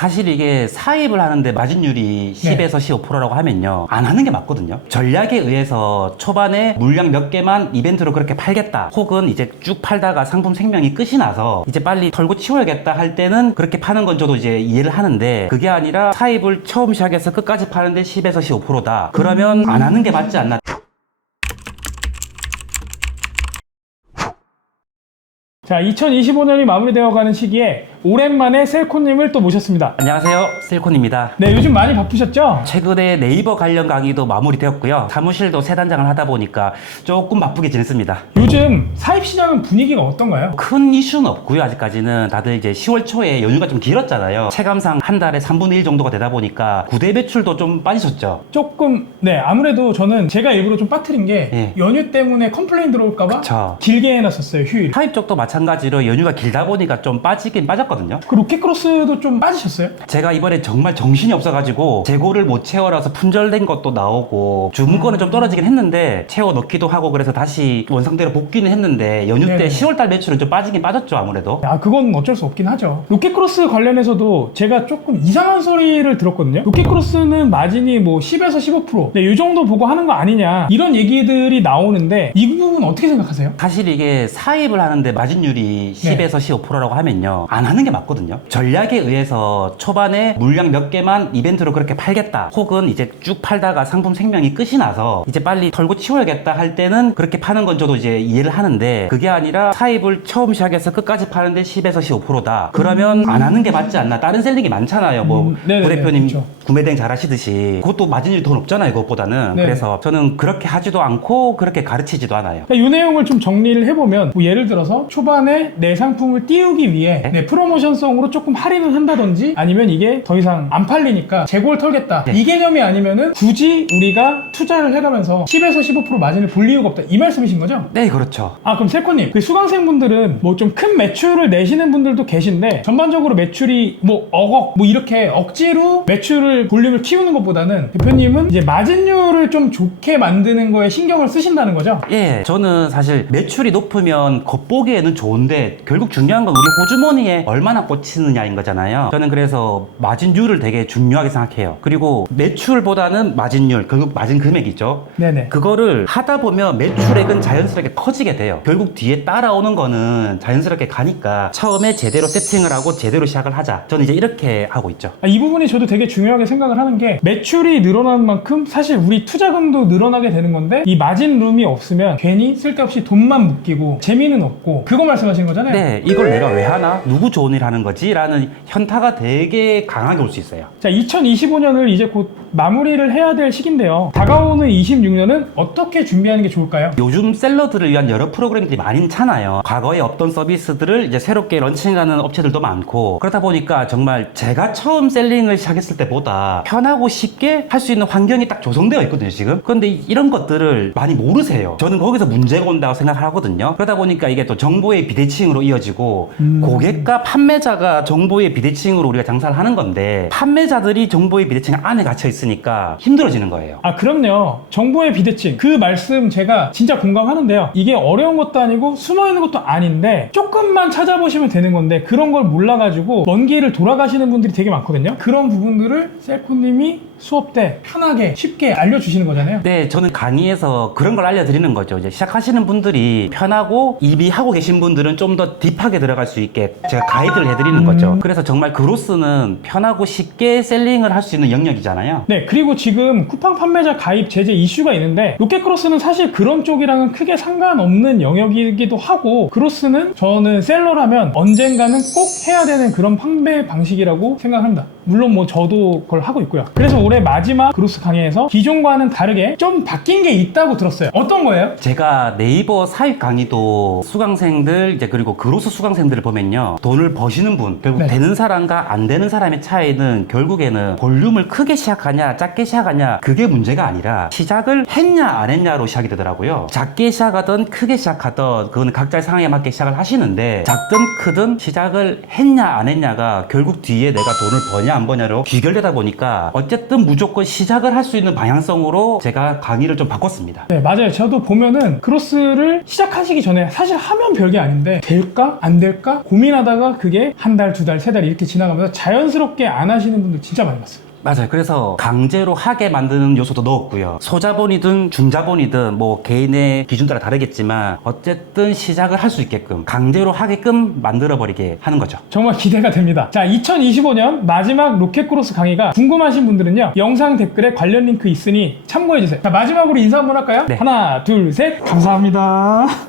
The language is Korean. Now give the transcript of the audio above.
사실 이게 사입을 하는데 마진율이 10에서 15%라고 하면요, 안 하는 게 맞거든요. 전략에 의해서 초반에 물량 몇 개만 이벤트로 그렇게 팔겠다, 혹은 이제 쭉 팔다가 상품 생명이 끝이 나서 이제 빨리 털고 치워야겠다 할 때는 그렇게 파는 건 저도 이제 이해를 하는데, 그게 아니라 사입을 처음 시작해서 끝까지 파는데 10에서 15%다 그러면 안 하는 게 맞지 않나. 자, 2025년이 마무리되어가는 시기에 오랜만에 셀코님을 또 모셨습니다. 안녕하세요, 셀콘입니다. 네, 요즘 많이 바쁘셨죠? 최근에 네이버 관련 강의도 마무리되었고요. 사무실도 새 단장을 하다 보니까 조금 바쁘게 지냈습니다. 요즘 사입시장은 분위기가 어떤가요? 큰 이슈는 없고요. 아직까지는 다들 이제 10월 초에 연휴가 좀 길었잖아요. 체감상 한 달에 3분의 1 정도가 되다 보니까 구대 매출도 좀 빠지셨죠. 조금, 네, 아무래도 저는 제가 일부러 좀 빠뜨린 게 예. 연휴 때문에 컴플레인 들어올까봐 그쵸. 길게 해놨었어요, 휴일. 사입 쪽도 마찬가지로 연휴가 길다 보니까 좀 빠지긴 빠졌거든요. 그 로켓크로스도 좀 빠지셨어요? 제가 이번에 정말 정신이 없어가지고 재고를 못 채워라서 품절된 것도 나오고 주문권은 좀 떨어지긴 했는데 채워 넣기도 하고, 그래서 다시 원상대로 복귀는 했는데 연휴 때 네네. 10월달 매출은 좀 빠지긴 빠졌죠, 아무래도. 야, 그건 어쩔 수 없긴 하죠. 로켓크로스 관련해서도 제가 조금 이상한 소리를 들었거든요. 로켓크로스는 마진이 뭐 10에서 15%, 네, 이 정도 보고 하는 거 아니냐, 이런 얘기들이 나오는데 이 부분 어떻게 생각하세요? 사실 이게 사입을 하는데 마진율이 10에서 15%라고 하면요, 안 하는 게 맞거든요. 전략에 의해서 초반에 물량 몇 개만 이벤트로 그렇게 팔겠다, 혹은 이제 쭉 팔다가 상품 생명이 끝이 나서 이제 빨리 털고 치워야겠다 할 때는 그렇게 파는 건 저도 이제 이해를 하는데, 그게 아니라 사입을 처음 시작해서 끝까지 파는데 10에서 15%다 그러면 안 하는 게 맞지 않나. 다른 셀링이 많잖아요. 뭐 네네네, 부 대표님 그렇죠. 구매대행 잘 하시듯이 그것도 마진율이 더 높잖아요, 그것보다는. 네네. 그래서 저는 그렇게 하지도 않고 그렇게 가르치지도 않아요. 이 내용을 좀 정리를 해보면, 뭐 예를 들어서 초반에 내 상품을 띄우기 위해 네? 프로모션성으로 조금 할인을 한다든지, 아니면 이게 더 이상 안 팔리니까 재고를 털겠다, 네. 이 개념이 아니면은 굳이 우리가 투자를 해가면서 10에서 15% 마진을 볼 이유가 없다, 이 말씀이신 거죠? 네, 그렇죠. 아, 그럼 셀코님, 그 수강생분들은 뭐 좀 큰 매출을 내시는 분들도 계신데, 전반적으로 매출이 뭐 억억 뭐 이렇게 억지로 매출을 볼륨을 키우는 것보다는 대표님은 이제 마진율을 좀 좋게 만드는 거에 신경을 쓰신다는 거죠? 예, 저는 사실 매출이 높으면 겉보기에는 좋은데 결국 중요한 건 우리 호주머니에 얼마나 꽂히느냐인 거잖아요. 저는 그래서 마진율을 되게 중요하게 생각해요. 그리고 매출보다는 마진율, 결국 마진 금액이죠. 네네. 그거를 하다 보면 매출액은 자연스럽게 커지게 돼요. 결국 뒤에 따라오는 거는 자연스럽게 가니까 처음에 제대로 세팅을 하고 제대로 시작을 하자. 저는 이제 이렇게 하고 있죠. 이 부분이 저도 되게 중요하게 생각을 하는 게, 매출이 늘어나는 만큼 사실 우리 투자금도 늘어나게 되는 건데, 이 마진룸이 없으면 괜히 쓸데없이 돈만 묶이고 재미는 없고, 그거 말씀하시는 거잖아요? 네, 이걸 내가 왜 하나? 누구 좋은 일 하는 거지? 라는 현타가 되게 강하게 올 수 있어요. 자, 2025년을 이제 곧 마무리를 해야 될 시기인데요. 다가오는 26년은 어떻게 준비하는 게 좋을까요? 요즘 셀러들을 위한 여러 프로그램들이 많잖아요. 과거에 없던 서비스들을 이제 새롭게 런칭하는 업체들도 많고, 그러다 보니까 정말 제가 처음 셀링을 시작했을 때보다 편하고 쉽게 할 수 있는 환경이 딱 조성되어 있거든요, 지금. 그런데 이런 것들을 많이 모르세요. 저는 거기서 문제가 온다고 생각을 하거든요. 그러다 보니까 이게 또 정보의 비대칭으로 이어지고, 고객과 판매자가 정보의 비대칭으로 우리가 장사를 하는 건데, 판매자들이 정보의 비대칭 안에 갇혀 있으니까 힘들어지는 거예요. 아, 그럼요. 정보의 비대칭, 그 말씀 제가 진짜 공감하는데요. 이게 어려운 것도 아니고 숨어있는 것도 아닌데, 조금만 찾아보시면 되는 건데, 그런 걸 몰라가지고 먼 길을 돌아가시는 분들이 되게 많거든요. 그런 부분들을 셀코님이 수업 때 편하게 쉽게 알려주시는 거잖아요. 네, 저는 강의에서 그런 걸 알려드리는 거죠. 이제 시작하시는 분들이 편하고, 이미 하고 계신 분들은 좀 더 딥하게 들어갈 수 있게 제가 가이드를 해드리는 거죠. 그래서 정말 그로스는 편하고 쉽게 셀링을 할 수 있는 영역이잖아요. 네, 그리고 지금 쿠팡 판매자 가입 제재 이슈가 있는데, 로켓크로스는 사실 그런 쪽이랑은 크게 상관없는 영역이기도 하고, 크로스는 저는 셀러라면 언젠가는 꼭 해야 되는 그런 판매 방식이라고 생각합니다. 물론 뭐 저도 그걸 하고 있고요. 그래서 올해 마지막 크로스 강의에서 기존과는 다르게 좀 바뀐 게 있다고 들었어요. 어떤 거예요? 제가 네이버 사입 강의도 수강생들, 이제 그리고 그로스 수강생들을 보면요, 돈을 버시는 분, 결국 네. 되는 사람과 안 되는 사람의 차이는 결국에는 볼륨을 크게 시작하냐 작게 시작하냐, 그게 문제가 아니라 시작을 했냐 안 했냐로 시작이 되더라고요. 작게 시작하든 크게 시작하든 그거는 각자의 상황에 맞게 시작을 하시는데, 작든 크든 시작을 했냐 안 했냐가 결국 뒤에 내가 돈을 버냐 안 보냐로 귀결되다 보니까 어쨌든 무조건 시작을 할 수 있는 방향성으로 제가 강의를 좀 바꿨습니다. 네, 맞아요. 저도 보면은 크로스를 시작하시기 전에 사실 하면 별게 아닌데 될까? 안 될까? 고민하다가 그게 한 달, 두 달, 세 달 이렇게 지나가면서 자연스럽게 안 하시는 분들 진짜 많이 봤어요. 맞아요. 그래서 강제로 하게 만드는 요소도 넣었고요. 소자본이든 중자본이든 뭐 개인의 기준 따라 다르겠지만 어쨌든 시작을 할 수 있게끔 강제로 하게끔 만들어버리게 하는 거죠. 정말 기대가 됩니다. 자, 2025년 마지막 로켓크로스 강의가 궁금하신 분들은요, 영상 댓글에 관련 링크 있으니 참고해주세요. 자, 마지막으로 인사 한번 할까요? 네. 하나, 둘, 셋. 감사합니다.